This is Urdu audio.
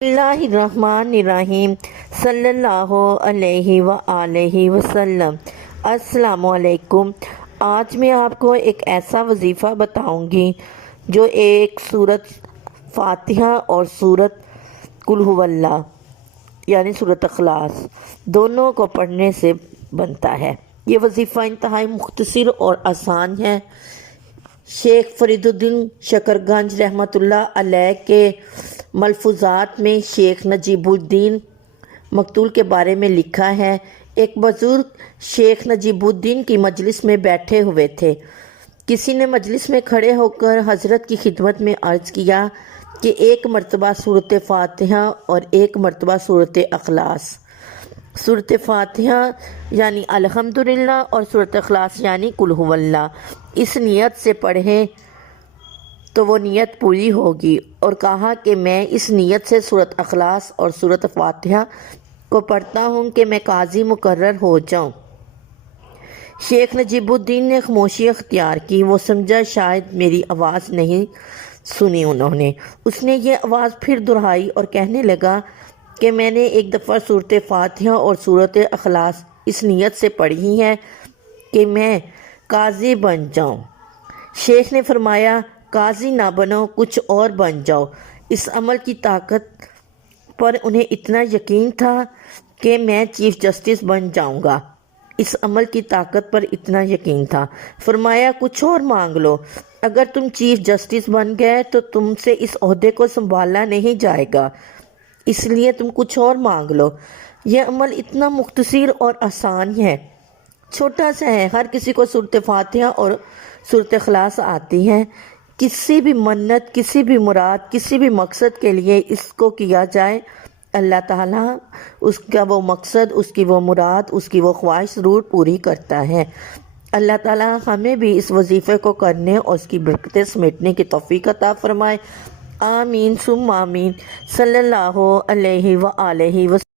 اللہ الرحمن الرحیم صلی اللہ علیہ وآلہ وسلم۔ السلام علیکم۔ آج میں آپ کو ایک ایسا وظیفہ بتاؤں گی جو ایک سورت فاتحہ اور سورت قل هو اللہ یعنی سورت اخلاص دونوں کو پڑھنے سے بنتا ہے۔ یہ وظیفہ انتہائی مختصر اور آسان ہے۔ شیخ فرید الدین شکرگنج رحمۃ اللہ علیہ کے ملفوظات میں شیخ نجیب الدین مقتول کے بارے میں لکھا ہے، ایک بزرگ شیخ نجیب الدین کی مجلس میں بیٹھے ہوئے تھے۔ کسی نے مجلس میں کھڑے ہو کر حضرت کی خدمت میں عرض کیا کہ ایک مرتبہ سورت فاتحہ اور ایک مرتبہ سورت اخلاص، سورت فاتحہ یعنی الحمدللہ اور سورت اخلاص یعنی قل هو اللہ اس نیت سے پڑھیں تو وہ نیت پوری ہوگی، اور کہا کہ میں اس نیت سے سورت اخلاص اور سورت فاتحہ کو پڑھتا ہوں کہ میں قاضی مقرر ہو جاؤں۔ شیخ نجیب الدین نے خاموشی اختیار کی، وہ سمجھا شاید میری آواز نہیں سنی انہوں نے۔ اس نے یہ آواز پھر دہرائی اور کہنے لگا کہ میں نے ایک دفعہ سورت فاتحہ اور سورت اخلاص اس نیت سے پڑھی ہے کہ میں قاضی بن جاؤں۔ شیخ نے فرمایا قاضی نہ بنو، کچھ اور بن جاؤ۔ اس عمل کی طاقت پر انہیں اتنا یقین تھا کہ میں چیف جسٹس بن جاؤں گا۔ اس عمل کی طاقت پر اتنا یقین تھا۔ فرمایا کچھ اور مانگ لو، اگر تم چیف جسٹس بن گئے تو تم سے اس عہدے کو سنبھالا نہیں جائے گا، اس لیے تم کچھ اور مانگ لو۔ یہ عمل اتنا مختصر اور آسان ہے، چھوٹا سا ہے، ہر کسی کو سورت فاتحہ اور سورت اخلاص آتی ہے۔ کسی بھی منت، کسی بھی مراد، کسی بھی مقصد کے لیے اس کو کیا جائے، اللہ تعالیٰ اس کا وہ مقصد، اس کی وہ مراد، اس کی وہ خواہش ضرور پوری کرتا ہے۔ اللہ تعالیٰ ہمیں بھی اس وظیفے کو کرنے اور اس کی برکتیں سمیٹنے کی توفیق عطا فرمائے۔ آمین ثم آمین۔ صلی اللہ علیہ وآلہ وسلم۔